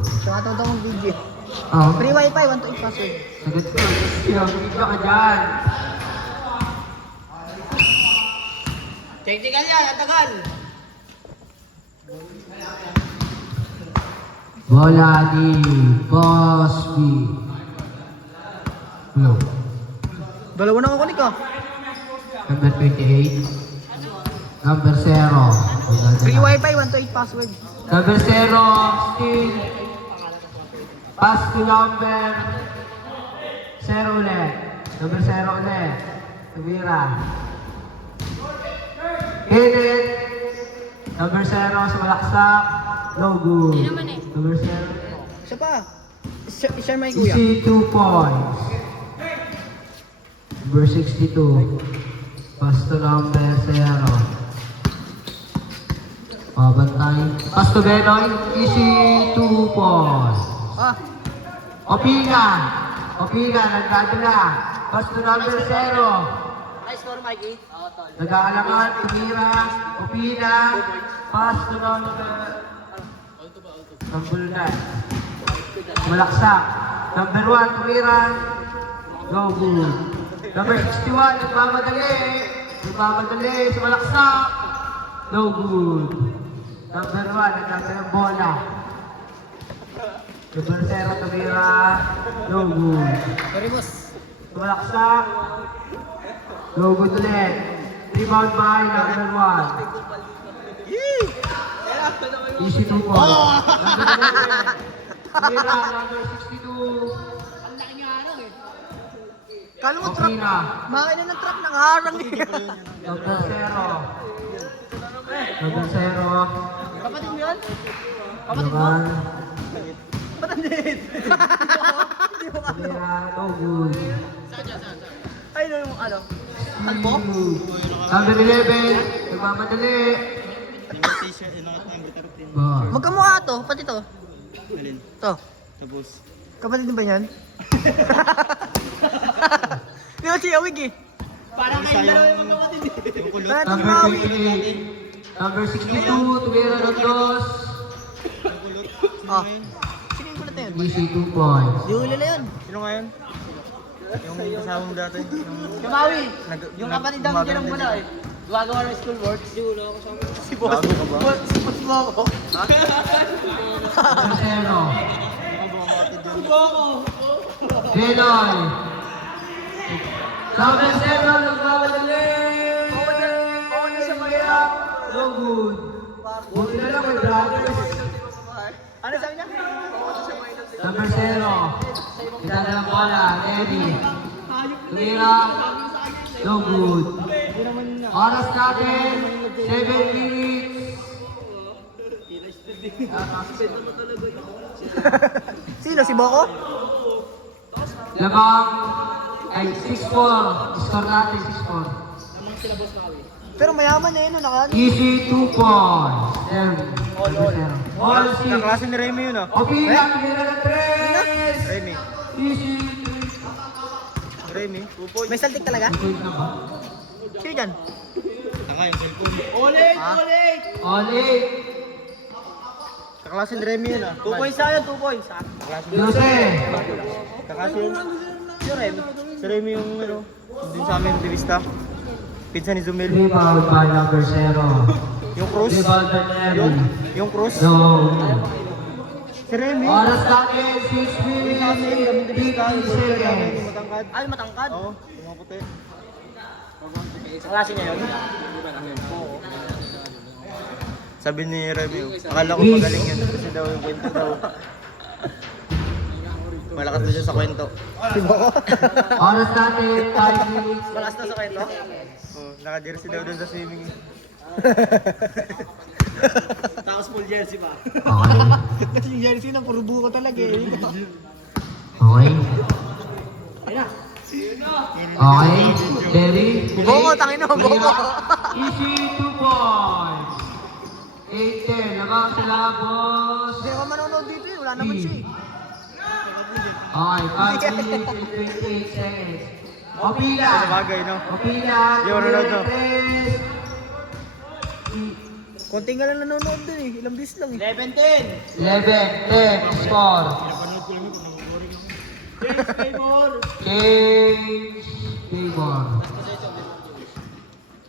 Siya matutong mong video. Oh. Free wifi, 1 to 8 password. Sagot ko. Video ka dyan. Technical yan, ang tagal. Bola ni Bosby. Hello. Dalawa na kukunik ka. Number 28. Number 0. Free wifi, 1 to 8 password. Number 0. Still. Pass to number 0 ulit. Number 0 ulit. Tubira. Hit it. Number 0 sa malaksak. No good. Number 0. Isa pa. Share my kuya. Easy 2 points. Number 62. Pass to number 0. Pabantay. Pass to Benoy. Easy 2 points. Ah, Opina. Opina. Nagdado na. Pass to number 0. I score Mikey. Nag-aalangan. Tumira. Opina. Pass to number 9. Malaksak. Number 1. Tumira. No good. Number 61. Nagmamadali. Nagmamadali sa malaksak. No good. Number 1. Nagdado ng bola. Number 0. Tumira. No good. Sorry boss. Tumalaksak. No good ulit. Rebound by number 1. Easy 2 points. Number 11. Number 62. Kala mo truck. Opina. Bakit na ng truck nang harang eh. Number 0. Number 0. Kapatid mo yan? Kapatid mo? Naman. Patandit. Tumira. No good. Ay, yung ano? Albo? Number 11. Nagmamadali. Ball. Magkamukha to, pati to. Alin? To. Tapos, Kapatid din ba yan? Di ba si Awig eh? Parang kayo dalawa yung magkapatid eh. yung kulot. Parang Number si Awig. 28. Number 62. Tumira ng dos. Yung kulot. Sino Ah. nga yun? Sino yung kulat na yun? Easy 2 points. Di huli na yun. Sino nga yun? Yung kasama mo dati. Yung... Kamawi. Nag- Yung nag- kapatid namin dyan ang gumagano wala din. eh. Gumagawa ng school work. Si Ulo ako sa Si boss. Bago ka ba? Si boss mo ako. Number 0. Baka bumamatid yun. Benoy. Number 7. Nagmamadali. Pauna siya maya. No good. Buti na lang may brothers. Ano sabi niya? Number 0. Kita na lang bola. Ready. Tumira. No good. Oras natin. 7 minutes. Sino? Si Boko? Labang. Ay, 6-4. Score natin 6-4. Pero mayaman na yun. Naka... Easy 2 points. All six. Kaklase ni Remy yun ah. Opina, tumira ng 3. Remy. Easy. Remy. 2 points. May saltik talaga? Point na ba? Sino dyan? Tanga yung cellphone. Oli. Kaklase ni Remy yun ah. 2 points na yun, 2 points. Kaklase ni Jose. Kaklase yun. Si Remy. Si Remy yung ano. Dun sa amin, Divista. Pizza ni Zumel. Rebound by number 0. Yung Cruz. Rebound by Mary. Yung Cruz. No. Si Remy. Oras natin 6 minutes. 50 seconds. Matangkad. Ay, matangkad. Oo. Mga puti. Sa klase niya yun? Sabi ni Remy, akala ko magaling yun kasi daw yung kwento daw. Malakas na siya sa kwento. Si Boko? Oras natin 5 minutes. Malakas na sa kwento? Oh, naka-jersey daw doon sa swimming. Tapos full jersey pa. Okay. Kasi yung jersey na puro buko talaga eh. Okay. Ayun na. Okay. Jerry. Boko, tangin na, Boko. Easy 2 points. 8-10. Labang sila, boss. Hindi ako manonood dito eh. Wala naman siya eh. Okay. 5 minutes and 28 seconds. Opila. Bagay, no? Opila. Yung Ronaldo. Konti nga lang nanonood dun eh. Ilang views lang eh. 11, 10, score. James Paymore. Change favor.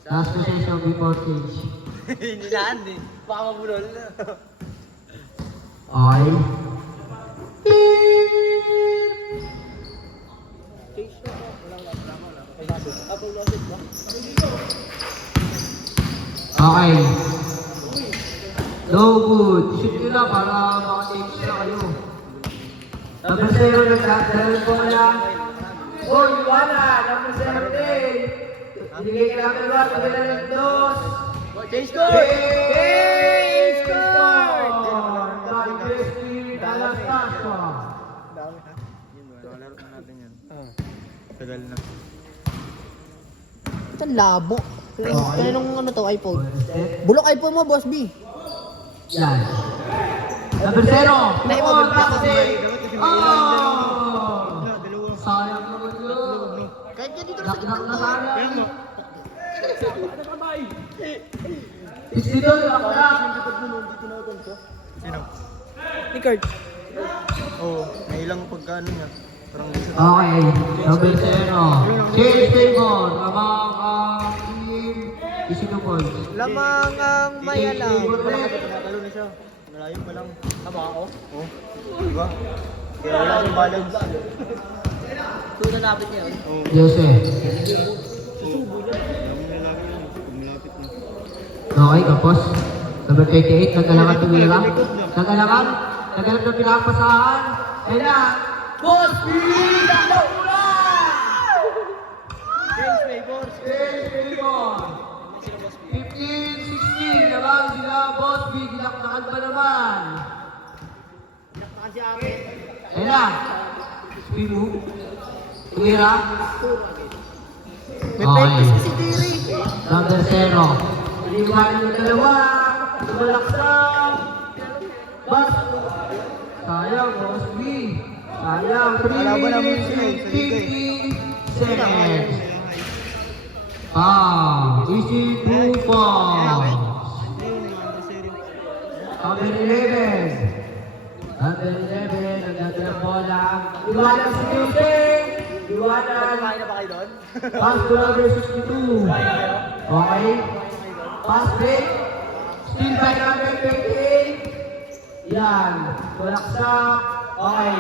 Last possession before change. Nilaan din. Baka mabulol. Okay. Okay. No good. Shoot nyo na para maka-change na kayo. Number 0 nagdadalal ko na. Oh, Iwana! Number 17! Ibigay ka namin ba? Pagkala ng dos! Change score! Change score! By Christy Anastasia. Dami ha. Yun, nakalaro na natin yan. Tagal na. Ito labo. Okay. Kanong ano to, iPhone? Bulok iPhone mo, Boss B. Yan. Number 0! Tayo mo, Ball, magpapasok. kasi- Dalawa. Sayang naman yun. Kahit yan dito Naknak na sana. Yan mo. Dito, naknak. Sino? ni Kurt. Oo, may ilang pagkaano niya. Parang gusto. Okay, number 0. Change favor. Amang ang team. Isinupol. Lamang ang may alam. Tumatalo na siya. Malayo pa lang. Tama ako? Oo. Diba? Kaya wala siyang balance. Doon na napit niya. Oo. Jose. Susubo niya. Alam mo na lagi yan. Malapit na. Okay, tapos. Number 28, nagalaman tumira. Nagalaman. Nagalag ng pinapasahan. Ayun na. Boss B! Nakakula! James Paymore. Change favor. 15-16. Naman sila, Boss B. Ginaknakan pa naman. Kasi akin. Ayun na. Spin move. Tumira. May practice kasi Terry. Number 0. Iniwan yung dalawa. Tumalaksak. Bas. Sayang, Boss B. Sayang. Kalaban namin sila eh, sa 50 seconds. Easy 2 points. Number 11. Number 11. Nagdadalang bola. Iwanan si Tuesday. Iwanan. Kumain na ba kayo doon? Pass to number 62. Okay. Pass break. Still by number 28. Yan. Tulaksak. Okay.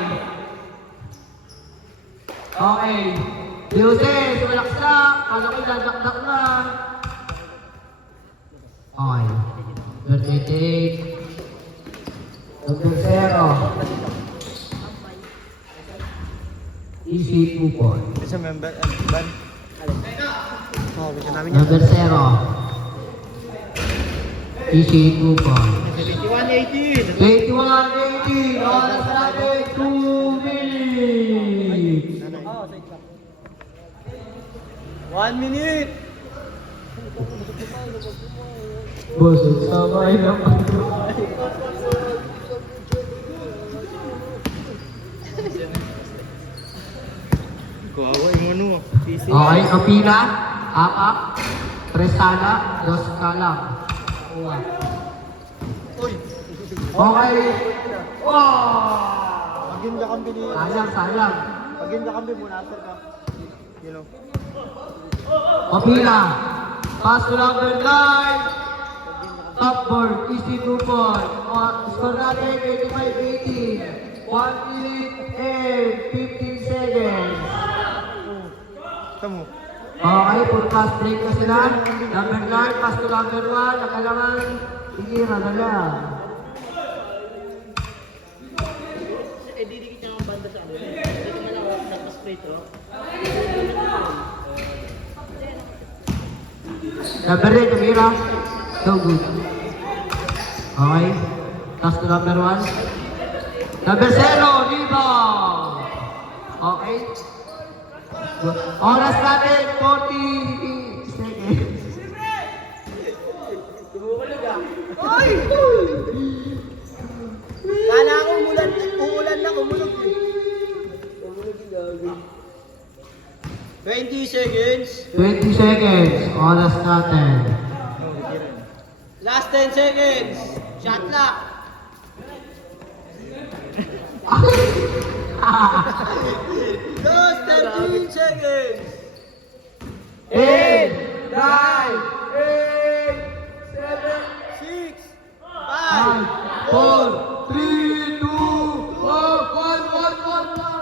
Okay. Jose, tulaksak. Ano kayo dadakdak na? Okay. Number 28. Number 0. Easy 2 points. Isa member, ban. Oo, gusto namin yan. Number 0. Easy 2 points. 21-18. 21-18. Oras natin 2 minutes. 1 minute. Bosog sabay naman. Kawawa yung ano. Sisi. Okay, Kapila, Apak, Tresana, Dos Kalang. Uy! Okay. Wow! Pag yun kakampi ni... Sayang, sayang. Pag yun kakampi mo, nasar ka. You know. Kapila, pass to number 9. Upward, easy 2 points. Score natin 85-18. 1 minute and 15 seconds. Tamo. Okay, full pass break na sila. Number 9, pass to number 1. Nakalaman, sige, nadala. Eh, didikit niya ang banda sa ano. Dito na lang, nagpa-straight, oh. Number 8, tumira. So good. Okay, pass to number 1. Number 0, rebound. Okay. Oras natin, 40 seconds. Ay! Kala ko umulan na, kumulog eh. 20 seconds. 20 seconds, oras natin. Oh, hindi rin. Last 10 10 seconds. Shot clock. Last 13 seconds. 8, 9, 8, 7, 6, 5, 4, 3, 2, 1, 1, 1, 1, 1.